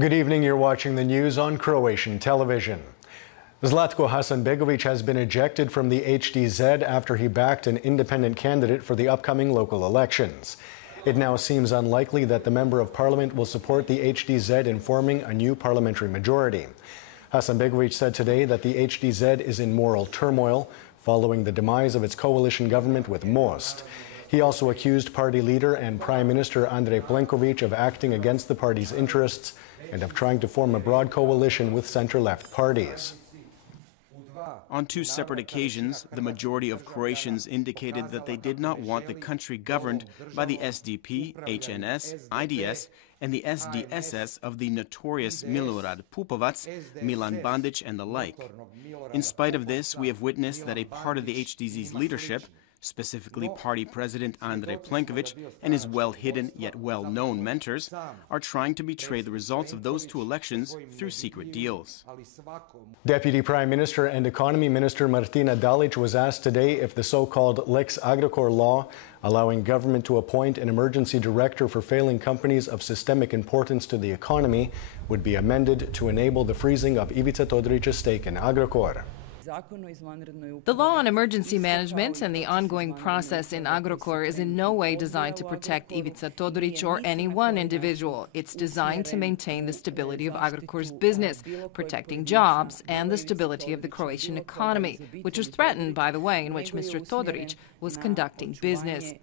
Good evening, you're watching the news on Croatian television. Zlatko Hasanbegović has been ejected from the HDZ after he backed an independent candidate for the upcoming local elections. It now seems unlikely that the Member of Parliament will support the HDZ in forming a new parliamentary majority. Hasanbegović said today that the HDZ is in moral turmoil following the demise of its coalition government with Most. He also accused party leader and Prime Minister Andrej Plenković of acting against the party's interests and of trying to form a broad coalition with center-left parties. On two separate occasions, the majority of Croatians indicated that they did not want the country governed by the SDP, HNS, IDS, and the SDSS of the notorious Milorad Pupovac, Milan Bandic, and the like. In spite of this, we have witnessed that a part of the HDZ's leadership, specifically party president Andrej Plenković and his well-hidden yet well-known mentors, are trying to betray the results of those two elections through secret deals. Deputy Prime Minister and Economy Minister Martina Dalić was asked today if the so-called Lex Agrokor law, allowing government to appoint an emergency director for failing companies of systemic importance to the economy, would be amended to enable the freezing of Ivica Todorić's stake in Agrokor. The law on emergency management and the ongoing process in Agrokor is in no way designed to protect Ivica Todorić or any one individual. It's designed to maintain the stability of Agrokor's business, protecting jobs and the stability of the Croatian economy, which was threatened by the way in which Mr. Todorić was conducting business.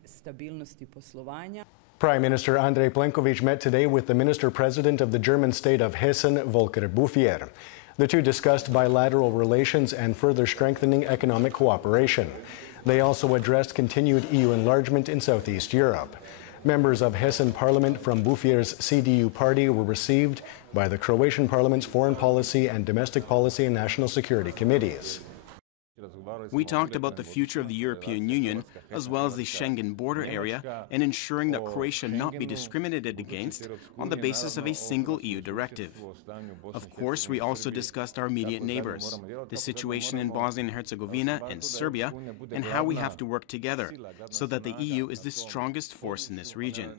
Prime Minister Andrej Plenković met today with the Minister-President of the German state of Hessen, Volker Bouffier. The two discussed bilateral relations and further strengthening economic cooperation. They also addressed continued EU enlargement in Southeast Europe. Members of Hessen Parliament from Bouffier's CDU party were received by the Croatian Parliament's Foreign Policy and Domestic Policy and National Security Committees. We talked about the future of the European Union, as well as the Schengen border area, and ensuring that Croatia not be discriminated against on the basis of a single EU directive. Of course, we also discussed our immediate neighbors, the situation in Bosnia and Herzegovina and Serbia, and how we have to work together so that the EU is the strongest force in this region.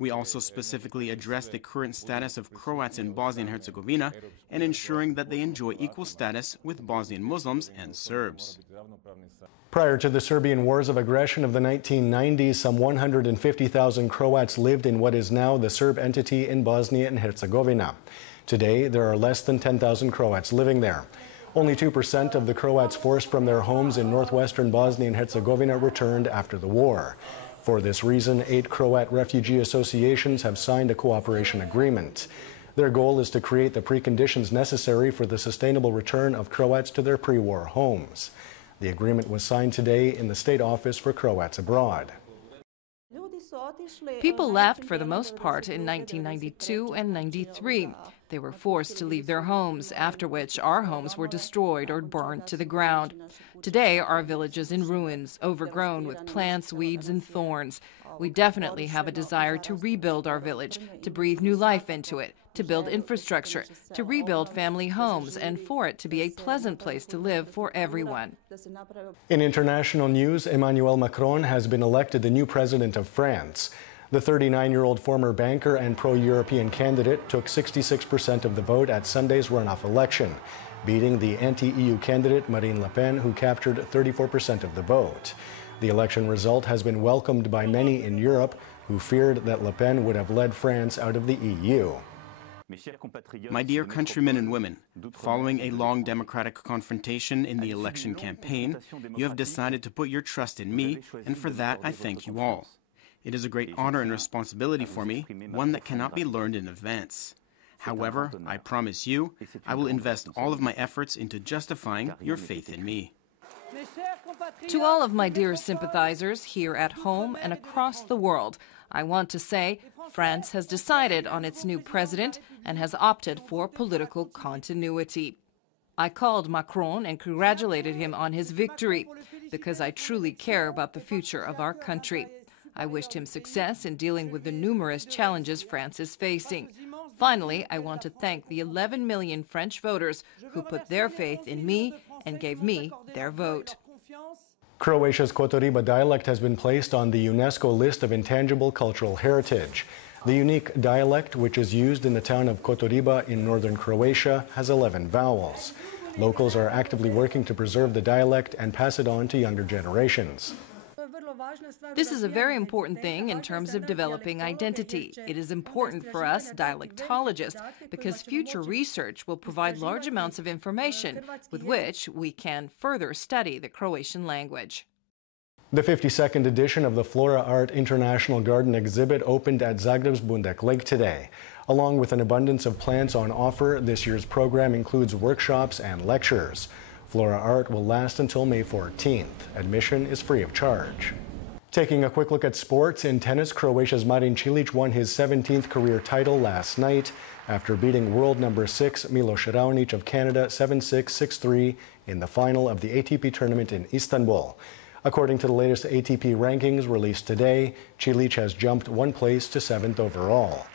We also specifically addressed the current status of Croats in Bosnia and Herzegovina and ensuring that they enjoy equal status with Bosnian Muslims and Serbs. Prior to the Serbian wars of aggression of the 1990s, some 150,000 Croats lived in what is now the Serb entity in Bosnia and Herzegovina. Today, there are less than 10,000 Croats living there. Only 2% of the Croats forced from their homes in northwestern Bosnia and Herzegovina returned after the war. For this reason, 8 Croat refugee associations have signed a cooperation agreement. Their goal is to create the preconditions necessary for the sustainable return of Croats to their pre-war homes. The agreement was signed today in the State Office for Croats Abroad. People left for the most part in 1992 and 93. They were forced to leave their homes, after which our homes were destroyed or burned to the ground. Today, our village is in ruins, overgrown with plants, weeds, and thorns. We definitely have a desire to rebuild our village, to breathe new life into it, to build infrastructure, to rebuild family homes, and for it to be a pleasant place to live for everyone. In international news, Emmanuel Macron has been elected the new president of France. The 39-year-old former banker and pro-European candidate took 66% of the vote at Sunday's runoff election, beating the anti-EU candidate Marine Le Pen, who captured 34% of the vote. The election result has been welcomed by many in Europe who feared that Le Pen would have led France out of the EU. My dear countrymen and women, following a long democratic confrontation in the election campaign, you have decided to put your trust in me, and for that I thank you all. It is a great honor and responsibility for me, one that cannot be learned in advance. However, I promise you, I will invest all of my efforts into justifying your faith in me. To all of my dear sympathizers here at home and across the world, I want to say France has decided on its new president and has opted for political continuity. I called Macron and congratulated him on his victory because I truly care about the future of our country. I wished him success in dealing with the numerous challenges France is facing. Finally, I want to thank the 11 million French voters who put their faith in me and gave me their vote. Croatia's Kotoriba dialect has been placed on the UNESCO list of intangible cultural heritage. The unique dialect, which is used in the town of Kotoriba in northern Croatia, has 11 vowels. Locals are actively working to preserve the dialect and pass it on to younger generations. This is a very important thing in terms of developing identity. It is important for us dialectologists because future research will provide large amounts of information with which we can further study the Croatian language. The 52nd edition of the Flora Art International Garden exhibit opened at Zagreb's Bundek Lake today. Along with an abundance of plants on offer, this year's program includes workshops and lectures. Flora Art will last until May 14th. Admission is free of charge. Taking a quick look at sports, in tennis, Croatia's Marin Cilic won his 17th career title last night after beating world number 6 Miloš Raonic of Canada 7-6, 6-3 in the final of the ATP tournament in Istanbul. According to the latest ATP rankings released today, Cilic has jumped one place to 7th overall.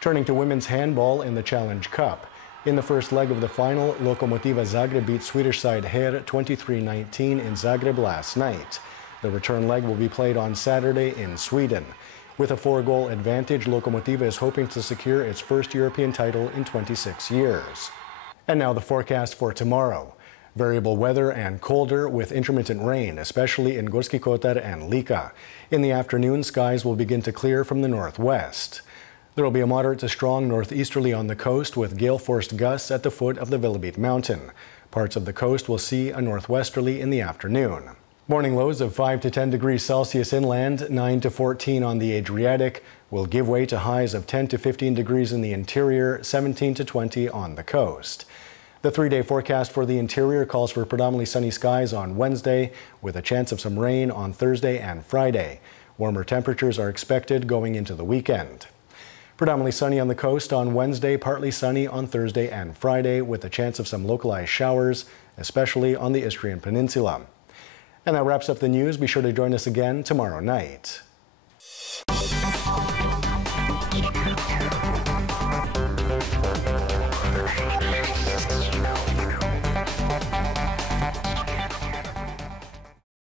Turning to women's handball in the Challenge Cup. In the first leg of the final, Lokomotiva Zagreb beat Swedish side HER 23-19 in Zagreb last night. The return leg will be played on Saturday in Sweden. With a 4-goal advantage, Lokomotiva is hoping to secure its first European title in 26 years. And now the forecast for tomorrow. Variable weather and colder with intermittent rain, especially in Gorski Kotar and Lika. In the afternoon, skies will begin to clear from the northwest. There will be a moderate to strong northeasterly on the coast with gale-force gusts at the foot of the Velebit mountain. Parts of the coast will see a northwesterly in the afternoon. Morning lows of 5 to 10 degrees Celsius inland, 9 to 14 on the Adriatic, will give way to highs of 10 to 15 degrees in the interior, 17 to 20 on the coast. The 3-day forecast for the interior calls for predominantly sunny skies on Wednesday, with a chance of some rain on Thursday and Friday. Warmer temperatures are expected going into the weekend. Predominantly sunny on the coast on Wednesday, partly sunny on Thursday and Friday, with a chance of some localized showers, especially on the Istrian Peninsula. And that wraps up the news. Be sure to join us again tomorrow night.